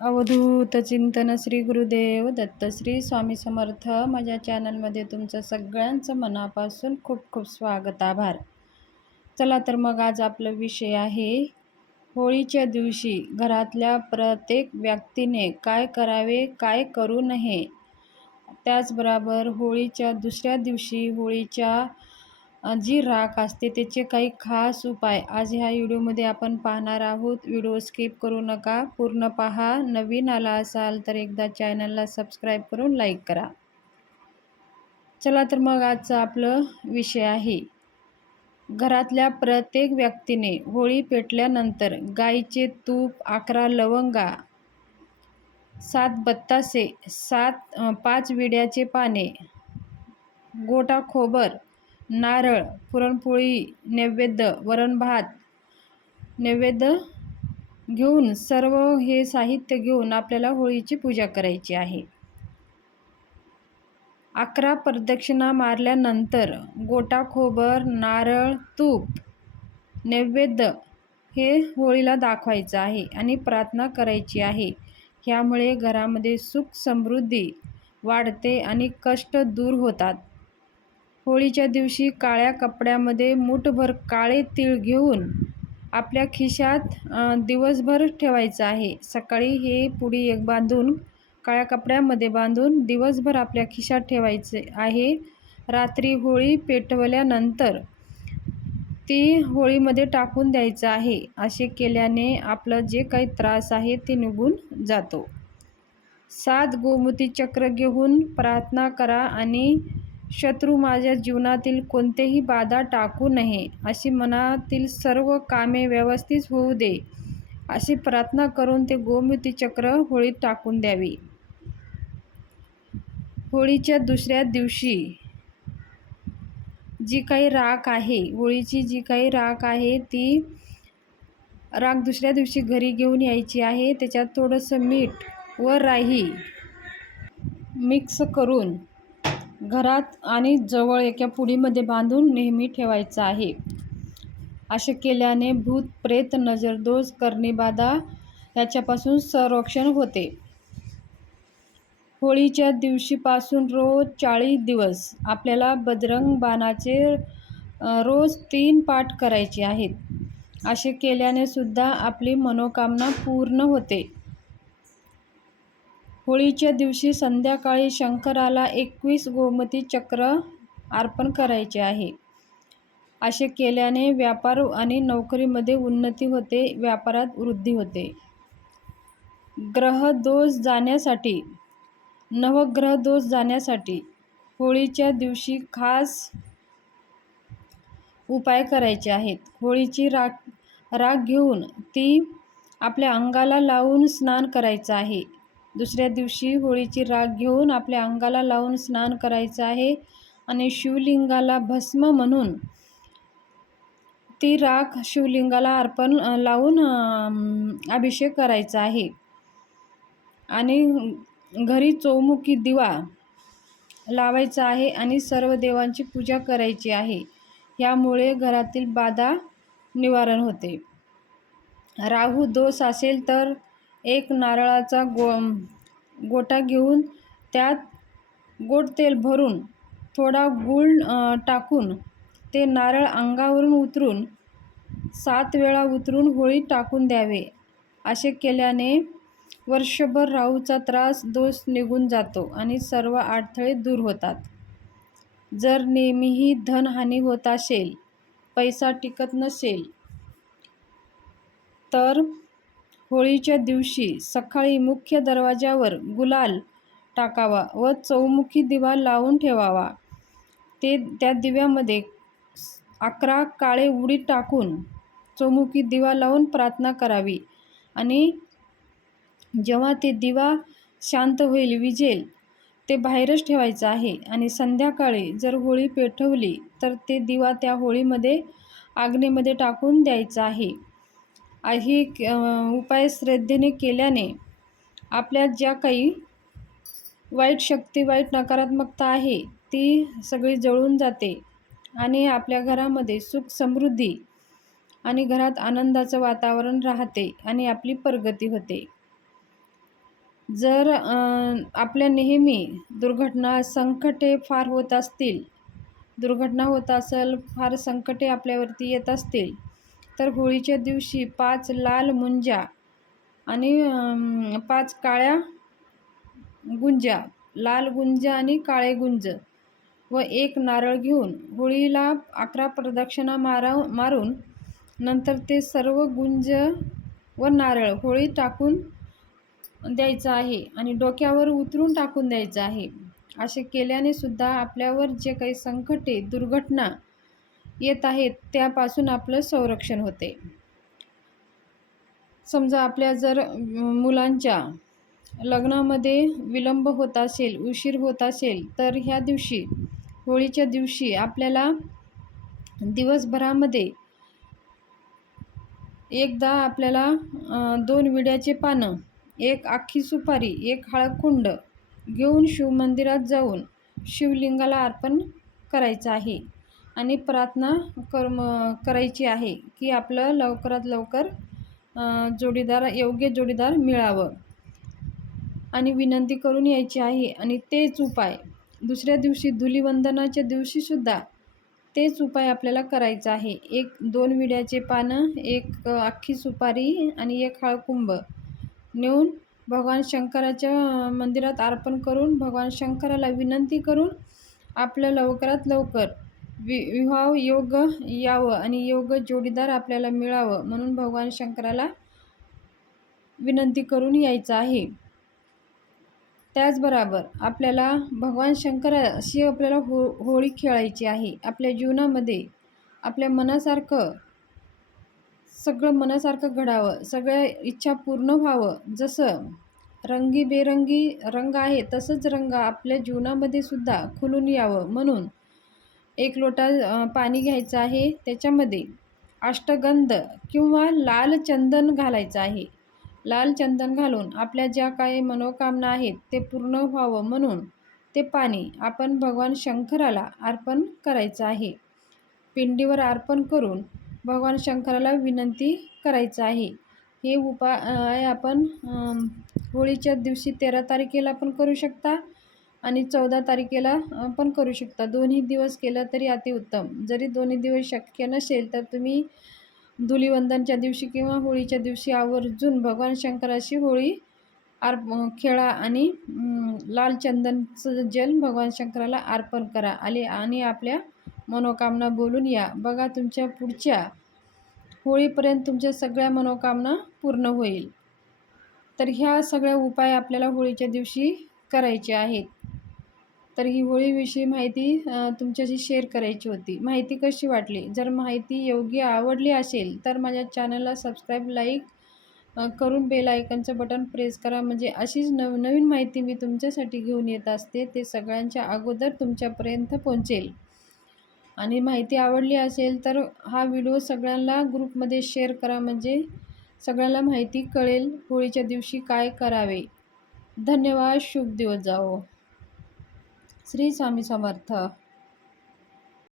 अवधूत चिंतन श्री गुरुदेव दत्त श्री स्वामी समर्थ. माझ्या चॅनलमध्ये तुमचं सगळ्यांचं मनापासून खूप खूप स्वागत आभार. चला तर मग आज आपला विषय आहे होळीच्या दिवशी घरातल्या प्रत्येक व्यक्तीने काय करावे काय करू नये? त्याचबरोबर होळीच्या दुसऱ्या दिवशी होळीच्या जी राख असते त्याचे काही खास उपाय. आज ह्या व्हिडिओमध्ये आपण पाहणार आहोत. व्हिडिओ स्किप करू नका. पूर्ण पहा. नवीन आला असाल तर एकदा चॅनलला सबस्क्राईब करून लाईक करा. चला तर मग आजचं आपलं विषय आहे. घरातल्या प्रत्येक व्यक्तीने होळी पेटल्यानंतर गाईचे तूप अकरा लवंगा सात बत्तासे सात पाच विड्याचे पाने गोटा खोबर नारळ पुरणपोळी नैवेद्य वरण भात नैवेद्य घेऊन सर्व हे साहित्य घेऊन आपल्याला होळीची पूजा करायची आहे. अकरा प्रदक्षिणा मारल्यानंतर गोटा खोबर नारळ तूप नैवेद्य हे होळीला दाखवायचं आहे आणि प्रार्थना करायची आहे. ह्यामुळे घरामध्ये सुख समृद्धी वाढते आणि कष्ट दूर होतात. होळीच्या दिवशी काळ्या कपड्यामध्ये मूठभर काळे तीळ घेऊन आपल्या खिशात दिवसभर ठेवायचं आहे. सकाळी हे पुडी एक बांधून काळ्या कपड्यामध्ये बांधून दिवसभर आपल्या खिशात ठेवायचे आहे. रात्री होळी पेटवल्यानंतर ती होळीमध्ये टाकून द्यायचं आहे. असे केल्याने आपलं जे काही त्रास आहे ते निघून जातो. सात गोमुती चक्र घेऊन प्रार्थना करा आणि शत्रू माझ्या जीवनातील कोणतेही बाधा टाकू नये अशी मनातील सर्व कामे व्यवस्थित होऊ दे अशी प्रार्थना करून ते गोमती चक्र होळीत टाकून द्यावी. होळीच्या दुसऱ्या दिवशी जी काही राख आहे होळीची जी काही राख आहे ती राख दुसऱ्या दिवशी घरी घेऊन यायची आहे. त्याच्यात थोडंसं मीठ व राही मिक्स करून घरात आणि जवळ एका पुडीमध्ये बांधून नेहमी ठेवायचं आहे. असे केल्याने भूत प्रेत नजरदोष करणीबाधा याच्यापासून संरक्षण होते. होळीच्या दिवशीपासून रोज चाळीस दिवस आपल्याला बजरंग बाणाचे रोज तीन पाठ करायचे आहेत. असे केल्याने सुद्धा आपली मनोकामना पूर्ण होते. होळीच्या दिवशी संध्याकाळी शंकराला एकवीस गोमती चक्र अर्पण करायचे आहे. असे केल्याने व्यापार आणि नोकरीमध्ये उन्नती होते व्यापारात वृद्धी होते. ग्रह दोष जाण्यासाठी नवग्रह दोष जाण्यासाठी होळीच्या दिवशी खास उपाय करायचे आहेत. होळीची राख राख घेऊन ती आपल्या अंगाला लावून स्नान करायचं आहे. दुसऱ्या दिवशी होळीची राख घेऊन आपल्या अंगाला लावून स्नान करायचं आहे आणि शिवलिंगाला भस्म म्हणून ती राख शिवलिंगाला अर्पण लावून अभिषेक करायचा आहे. आणि घरी चौमुखी दिवा लावायचा आहे आणि सर्व देवांची पूजा करायची आहे. यामुळे घरातील बाधा निवारण होते. राहू दोष असेल तर एक नारळाचा गो गोटा घेऊन त्यात गोड तेल भरून थोडा गूळ टाकून ते नारळ अंगावरून उतरून सात वेळा उतरून होळीत टाकून द्यावे. असे केल्याने वर्षभर राहूचा त्रास दोष निघून जातो आणि सर्व अडथळे दूर होतात. जर नेहमीही धनहानी होत असेल पैसा टिकत नसेल तर होळीच्या दिवशी सकाळी मुख्य दरवाजावर गुलाल टाकावा व चौमुखी दिवा लावून ठेवावा. ते त्या दिव्यामध्ये अकरा काळे उडी टाकून चौमुखी दिवा लावून प्रार्थना करावी. आणि जेव्हा ते दिवा शांत होईल विजेल ते बाहेरच ठेवायचं आहे. आणि संध्याकाळी जर होळी पेटवली तर ते दिवा त्या होळीमध्ये आग्नेमध्ये टाकून द्यायचा आहे. ही उपाय श्रद्धेने केल्याने आपल्या ज्या काही वाईट शक्ती वाईट नकारात्मकता आहे ती सगळी जळून जाते आणि आपल्या घरामध्ये सुख समृद्धी आणि घरात आनंदाचं वातावरण राहते आणि आपली प्रगती होते. जर आपल्या नेहमी दुर्घटना संकटे फार होत असतील दुर्घटना होत असेल फार संकटे आपल्यावरती येत असतील तर होळीच्या दिवशी पाच लाल मुंजा आणि पाच काळ्या गुंजा लाल गुंज्या आणि काळे गुंज व एक नारळ घेऊन होळीला अकरा प्रदक्षिणा मारा मारून नंतर ते सर्व गुंज व नारळ होळी टाकून द्यायचं आहे आणि डोक्यावर उतरून टाकून द्यायचं आहे. असे केल्याने सुद्धा आपल्यावर जे काही संकटे दुर्घटना येत आहेत त्यापासून आपलं संरक्षण होते. समजा आपल्या जर मुलांच्या लग्नामध्ये विलंब होत असेल उशीर होत असेल तर ह्या दिवशी होळीच्या दिवशी आपल्याला दिवसभरामध्ये एकदा आपल्याला दोन विड्याचे पानं एक आखी सुपारी एक हळकुंड घेऊन शिवमंदिरात जाऊन शिवलिंगाला अर्पण करायचं आहे. आणि प्रार्थना कर्म करायची आहे की आपलं लवकरात लवकर जोडीदार योग्य जोडीदार मिळावं. आणि विनंती करून यायची आहे. आणि तेच उपाय. दुसऱ्या दिवशी धुलीवंदनाच्या दिवशीसुद्धा तेच उपाय आपल्याला करायचा आहे. एक दोन विड्याचे पानं एक अख्खी सुपारी आणि एक हळकुंभ नेऊन भगवान शंकराच्या मंदिरात अर्पण करून भगवान शंकराला विनंती करून आपलं लवकरात लवकर वि विवाह योग यावं आणि योग जोडीदार आपल्याला मिळावं म्हणून भगवान शंकराला विनंती करून यायचं आहे. त्याचबरोबर आपल्याला भगवान शंकराशी आपल्याला हो होळी खेळायची आहे. आपल्या जीवनामध्ये आपल्या मनासारखं सगळं मनासारखं घडावं सगळ्या इच्छा पूर्ण व्हावं. जसं रंगीबेरंगी रंग आहे तसंच रंग आपल्या जीवनामध्ये सुद्धा खुलून यावं म्हणून एक लोटा पाणी घ्यायचं आहे. त्याच्यामध्ये अष्टगंध किंवा लाल चंदन घालायचं आहे. लाल चंदन घालून आपल्या ज्या काही मनोकामना आहेत ते पूर्ण व्हावं म्हणून ते पाणी आपण भगवान शंकराला अर्पण करायचं आहे. पिंडीवर अर्पण करून भगवान शंकराला विनंती करायचं आहे. हे उपाय आपण होळीच्या दिवशी तेरा तारखेला पण करू शकता. आणि चौदा तारखेला पण करू शकता. दोन्ही दिवस केलं तरी अतिउत्तम जरी दोन्ही दिवस शक्य नसेल तर तुम्ही धुलीवंदनच्या दिवशी किंवा होळीच्या दिवशी आवर्जून भगवान शंकराशी होळी अर्प खेळा आणि लाल चंदनचं जल भगवान शंकराला अर्पण करा. आले आणि आपल्या मनोकामना बोलून या. बघा तुमच्या पुढच्या होळीपर्यंत तुमच्या सगळ्या मनोकामना पूर्ण होईल. तर ह्या सगळ्या उपाय आपल्याला होळीच्या दिवशी करायचे आहेत. तर ही होळीविषयी माहिती तुमच्याशी शेअर करायची होती. माहिती कशी वाटली? जर माहिती योग्य आवडली असेल तर माझ्या चॅनलला सबस्क्राईब लाईक करून बेल आयकनचं बटन प्रेस करा. म्हणजे अशीच नव नवीन माहिती मी तुमच्यासाठी घेऊन येत असते. ते सगळ्यांच्या अगोदर तुमच्यापर्यंत पोहोचेल. आणि माहिती आवडली असेल तर हा व्हिडिओ सगळ्यांना ग्रुपमध्ये शेअर करा. म्हणजे सगळ्यांना माहिती कळेल होळीच्या दिवशी काय करावे. धन्यवाद शुभ दिवस जाओ श्री स्वामी समर्थ.